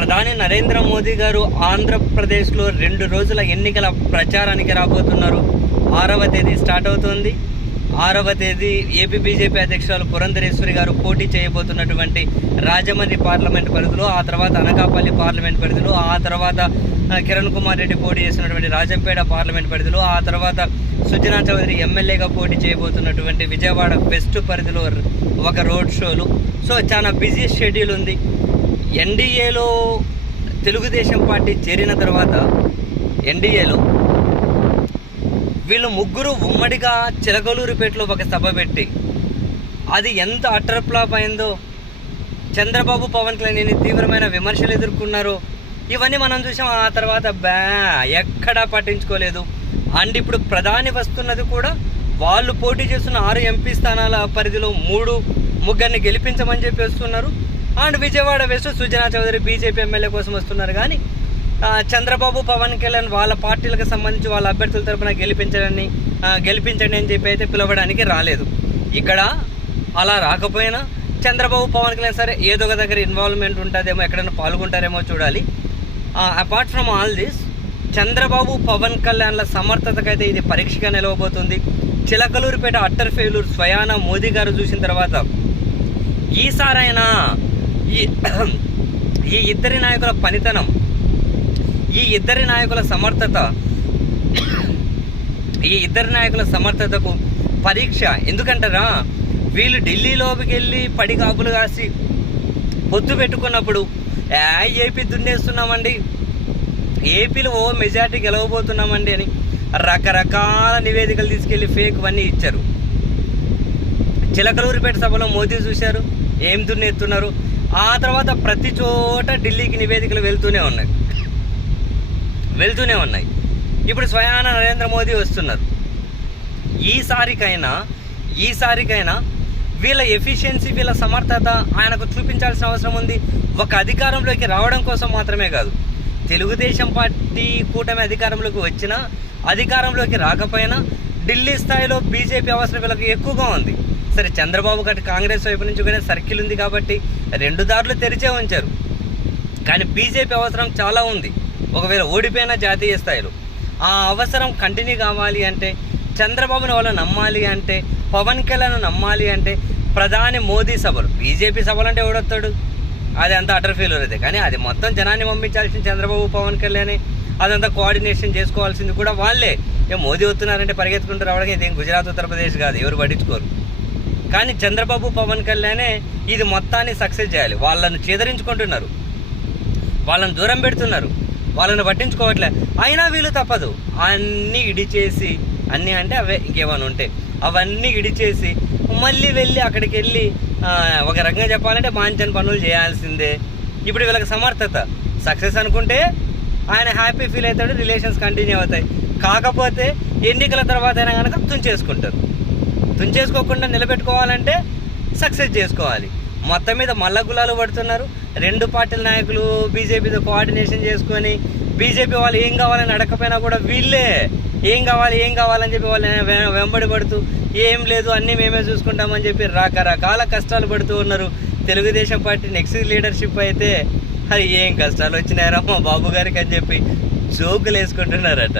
ప్రధాని నరేంద్ర మోదీ గారు ఆంధ్రప్రదేశ్లో రెండు రోజుల ఎన్నికల ప్రచారానికి రాబోతున్నారు. ఆరవ తేదీ స్టార్ట్ అవుతుంది. ఆరవ తేదీ ఏపీ బీజేపీ అధ్యక్షురాలు పురంధరేశ్వరి గారు పోటీ చేయబోతున్నటువంటి రాజమండ్రి పార్లమెంట్ పరిధిలో ఆ తర్వాత అనకాపల్లి పార్లమెంట్ పరిధిలో ఆ తర్వాత కిరణ్ కుమార్ రెడ్డి పోటీ చేసినటువంటి రాజంపేట పార్లమెంట్ పరిధిలో ఆ తర్వాత సుజనా చౌదరి ఎమ్మెల్యేగా పోటీ చేయబోతున్నటువంటి విజయవాడ వెస్ట్ పరిధిలో ఒక రోడ్ షోలు. సో చాలా బిజీ షెడ్యూల్ ఉంది. ఎన్డీఏలో తెలుగుదేశం పార్టీ చేరిన తర్వాత ఎన్డీఏలో వీళ్ళు ముగ్గురు ఉమ్మడిగా చిలకలూరుపేటలో ఒక సభ పెట్టి అది ఎంత అటర్ ఫ్లాప్ అయిందో చంద్రబాబు పవన్ కళ్యాణ్ తీవ్రమైన విమర్శలు ఎదుర్కొన్నారో ఇవన్నీ మనం చూసాం. ఆ తర్వాత బ్యా ఎక్కడా పట్టించుకోలేదు. అండ్ ఇప్పుడు ప్రధాని వస్తున్నది కూడా వాళ్ళు పోటీ చేస్తున్న ఆరు ఎంపీ స్థానాల పరిధిలో మూడు ముగ్గురిని గెలిపించమని చెప్పి వస్తున్నారు. And Vijayawada west Sujana Chowdary BJP MLA కోసం వస్తున్నారు. కానీ చంద్రబాబు పవన్ కళ్యాణ్ వాళ్ళ పార్టీలకు సంబంధించి వాళ్ళ అభ్యర్థుల తరపున గెలిపించడాన్ని గెలిపించండి అని చెప్పి అయితే పిలవడానికి రాలేదు. ఇక్కడ అలా రాకపోయినా చంద్రబాబు పవన్ కళ్యాణ్ సరే ఏదో ఒక దగ్గర ఇన్వాల్వ్మెంట్ ఉంటుందేమో ఎక్కడైనా పాల్గొంటారేమో చూడాలి. Apart from all this Chandrababu Pawan కళ్యాణ్ల సమర్థతకైతే ఇది పరీక్షగా నిలవబోతుంది. చిలకలూరుపేట అట్టర్ ఫెయిలూర్ స్వయాన మోదీ గారు చూసిన తర్వాత ఈసారైనా ఈ ఈ ఇద్దరి నాయకుల పనితనం ఈ ఇద్దరి నాయకుల సమర్థత ఈ ఇద్దరి నాయకుల సమర్థతకు పరీక్ష. ఎందుకంటారా వీళ్ళు ఢిల్లీలోకి వెళ్ళి పడి కాపులు కాసి పొత్తు పెట్టుకున్నప్పుడు ఏపీ దున్నేస్తున్నామండి? ఏపీలో ఓ మెజార్టీ గెలవబోతున్నామండి అని రకరకాల నివేదికలు తీసుకెళ్ళి ఫేక్ అన్నీ ఇచ్చారు. చిలకలూరిపేట సభలో మోదీ చూశారు ఏం దున్నేస్తున్నారు? ఆ తర్వాత ప్రతి చోట ఢిల్లీకి నివేదికలు వెళ్తూనే ఉన్నాయి. వెళ్తూనే ఉన్నాయి. ఇప్పుడు స్వయాన నరేంద్ర మోదీ వస్తున్నారు. ఈసారికైనా ఈసారికైనా వీళ్ళ ఎఫిషియన్సీ వీళ్ళ సమర్థత ఆయనకు చూపించాల్సిన అవసరం ఉంది. ఒక అధికారంలోకి రావడం కోసం మాత్రమే కాదు. తెలుగుదేశం పార్టీ కూటమి అధికారంలోకి వచ్చినా అధికారంలోకి రాకపోయినా ఢిల్లీ స్థాయిలో బీజేపీ అవసరం వీళ్ళకి ఎక్కువగా ఉంది. సరే చంద్రబాబు గారి కాంగ్రెస్ వైపు నుంచి కూడా సర్కిల్ ఉంది కాబట్టి రెండు దారులు తెరిచే ఉంచారు. కానీ బీజేపీ అవసరం చాలా ఉంది. ఒకవేళ ఓడిపోయిన జాతీయ స్థాయిలో. ఆ అవసరం కంటిన్యూ కావాలి అంటే చంద్రబాబుని వాళ్ళు నమ్మాలి అంటే పవన్ కళ్యాణ్ నమ్మాలి అంటే ప్రధాని మోదీ సభలు. బీజేపీ సభలు అంటే ఎవడొస్తాడు అది అంత అటర్ ఫెయిల్యూర్ అయితే. కానీ అది మొత్తం జనాన్ని పంపించాల్సిన చంద్రబాబు పవన్ కళ్యాణ్. అదంతా కోఆర్డినేషన్ చేసుకోవాల్సింది కూడా వాళ్ళే. ఏ మోదీ వస్తున్నారంటే పరిగెత్తుకుంటూ రావడానికి ఇదేం గుజరాత్ ఉత్తరప్రదేశ్ కాదు ఎవరు పట్టించుకోరు. కానీ చంద్రబాబు పవన్ కళ్యాణే ఇది మొత్తాన్ని సక్సెస్ చేయాలి. వాళ్ళను చేదరించుకుంటున్నారు. వాళ్ళని దూరం పెడుతున్నారు. వాళ్ళని పట్టించుకోవట్లే. అయినా వీలు తప్పదు. అన్నీ ఇడిచేసి అన్నీ అంటే అవే ఇంకేమైనా ఉంటాయి అవన్నీ ఇడిచేసి మళ్ళీ వెళ్ళి అక్కడికి వెళ్ళి ఒక రకంగా చెప్పాలంటే మాంచని పనులు చేయాల్సిందే. ఇప్పుడు వీళ్ళకి సమర్థత. సక్సెస్ అనుకుంటే ఆయన హ్యాపీ ఫీల్ అవుతాడు రిలేషన్స్ కంటిన్యూ అవుతాయి. కాకపోతే ఎన్నికల తర్వాత అయినా కనుక తుంచేసుకుంటారు. తుంచేసుకోకుండా నిలబెట్టుకోవాలంటే సక్సెస్ చేసుకోవాలి. మొత్తం మీద మల్ల గులాలు పడుతున్నారు. రెండు పార్టీల నాయకులు బీజేపీతో కోఆర్డినేషన్ చేసుకొని బీజేపీ వాళ్ళు ఏం కావాలని అడగకపోయినా కూడా వీళ్ళే ఏం కావాలి ఏం కావాలని చెప్పి వాళ్ళు వెంబడి పడుతూ ఏం లేదు అన్నీ మేమే చూసుకుంటామని చెప్పి రకరకాల కష్టాలు పడుతూ ఉన్నారు. తెలుగుదేశం పార్టీ నెక్స్ట్ లీడర్షిప్ అయితే ఏం కష్టాలు వచ్చినాయరా మా బాబు గారికి అని చెప్పి జోకులు వేసుకుంటున్నారట.